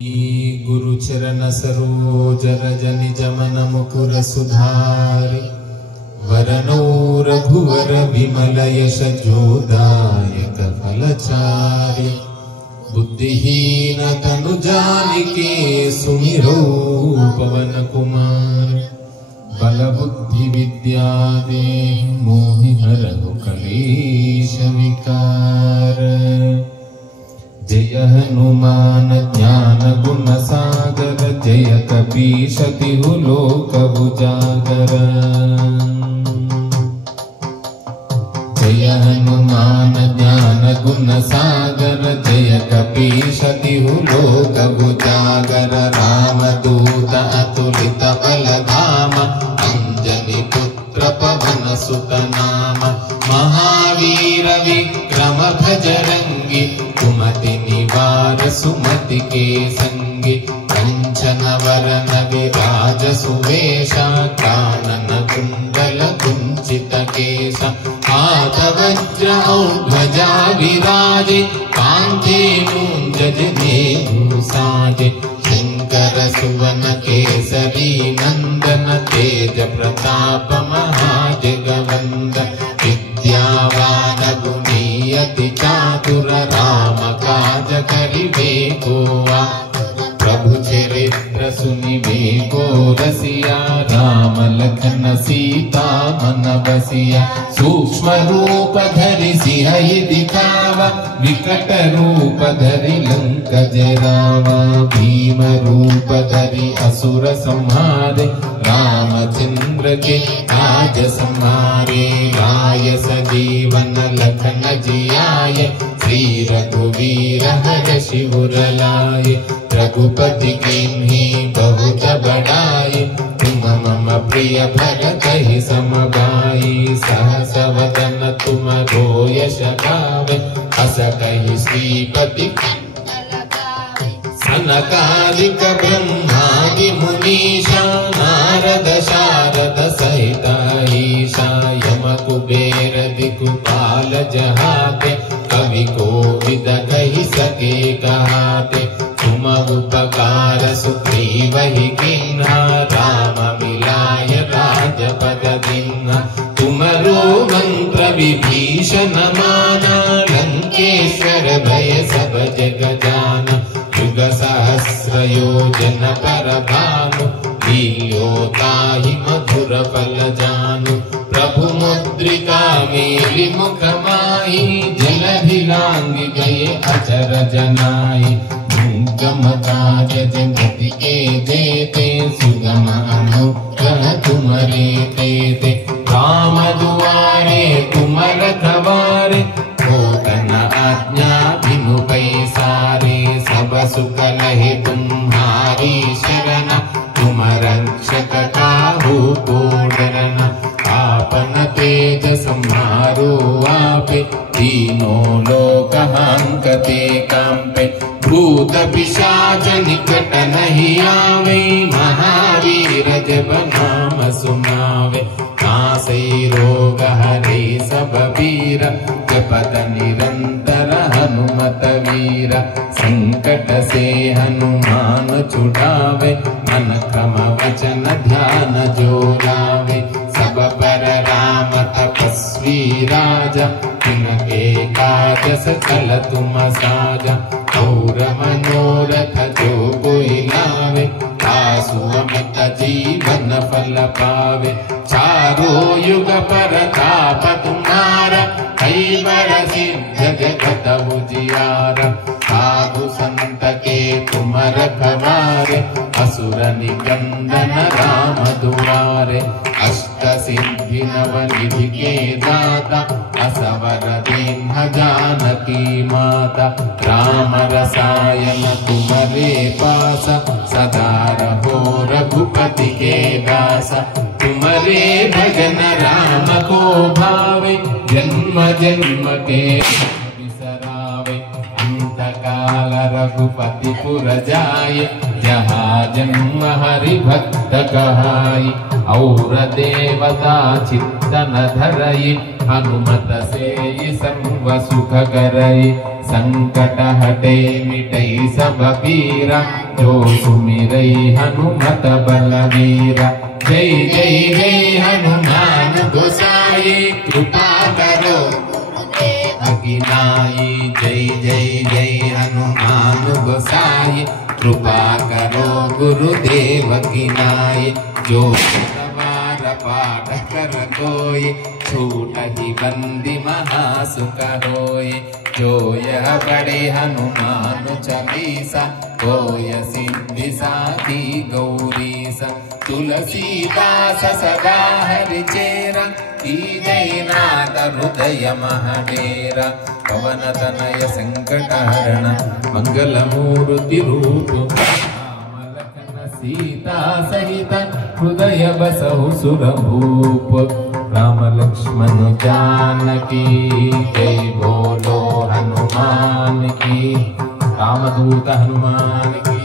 गुरुचरण सरोज रज निज मन मुकुर सुधारि वरनौ रघुवर विमल यश जोदायक फलचारि बुद्धिहीन तनु जानिके सुमिरौ पवन कुमार बल बुद्धि विद्या देहि मोहि हरहु कलेश विकार। जय हनुमान ज्ञान गुण सागर जय कपीश तिहु लोक उजागर। जय हनुमान ज्ञान गुण सागर जय कपीश तिहु लोक उजागर। रामदूत अतुलित बल धाम अंजनी पुत्र पवन सुत नाम। महावीर विक्रम भजरंगी कुमति निवार सुमति के संगी। कंचन वरन विराज सुवेशा कानन कुंडल कुंचित केशा। हाथ वज्र ध्वजा विराजे कांधे मूंजज नेमु साजे। शंकर सुवन केसरी नंदन तेज प्रताप महाजगवंदन। विद्यावान गुणी अति चातुर राम काज करिबे को आतुर। प्रभु चरित्र सुनिबे को रसिया राम लखन सीता मन बसिया। सूक्ष्म रूप धरि सिंह दिखावा विकट रूप धरि लंक जरावा। भीम रूप धरि असुर संहारे रामचंद्र के काज संहारे। लाय सजीवन लखन जियाए श्री रघुवीर हर्षि उर लाए। रघुपति कीन्ही बहुत बड़ाई तुम मम प्रिय भरतहि सम भाई। सहस वदन तुम यश गावे अस कहि श्रीपति सनकादिक ब्रह्मादि मुनीषा। नारद शारद सहित ईशा यम कुबेर दिक्पाल जहाते। कवि कोविद कहि सके कहाते। तुम उपकार सुग्रीवहि कीन्हा राम मिलाय राजपद दीन्हा। तुमरो मंत्र विभीषण माना लंकेश्वर भय सब जग जाना। युग सहस्र योजन पर भानु लील्योताहि मधुर फल जानु। प्रभु मुद्रिका मेलि मुख माहि जलधि लांघि गए अचर जनाहि। दुर्गम काज जगति के जेते सुगम अनुग्रह तुमरे तेते। राम दुआरे तुम रखवारे होत न आज्ञा बिनु पैसारे। सब सुख लहे तुम्हारी शरण तुम रक्षक काहू को डरना। आपन तेज सम्हारो आपे तीनों लोक हांकते कांपे। भूत पिशाच निकट नहीं आवे महावीर जब नाम सुनावे। नासै रोग हरे सब वीर जपत निरंतर हनुमत वीर। संकट से हनुमान छुड़ावे मन क्रम वचन ध्यान जो लावे। सब पर राम तपस्वी राजा तिनके काज सकल तुम साजा। और मनोरथ जो कोई लावे आसु अमित जीवन फल पावे। चारों युग परताप तुम्हारा कैवर सिद्ध जगत उजियारा। साधु संत के तुम रखवारे असुर निकंदन राम दुआरे। अष्ट सिद्धि नव निधि के दाता असवर दीन्ह जानकी माता। राम रसायन तुम्हारे पासा सदा रहो रघुपति के दासा। तुम्हारे भजन राम को भावे जन्म जन्म के बिसरावे। अंत काल रघुपति पुर जाय जहाँ जन्म हरि भक्त कहाई। और देवता चित्तन धरई हनुमत से संग सर्व सुख करय संकट हटे मिटै सब पीरा जो सुमिरै हनुमत बलवीरा। जय जय जय हनुमान गोसाई कृपा करो गुरुदेव की नाई। जय जय जय हनुमान गोसाई कृपा करो गुरुदेव की नाई। जो सवार पाठ कर कोई छूटहि बंदी महासुख होय। जो यह पढ़े हनुमान चालीसा होय सिद्धि साखी गौरीसा। तुलसीदास सदा हरि चेरा कीजय नाथ हृदय महडेरा। पवन तनय संकट हरण मंगल मूर्ति रूप सीता सहित हृदय बसहु सुरभूप। राम लक्ष्मण जानकी जय बोलो हनुमान की। रामदूत हनुमान की।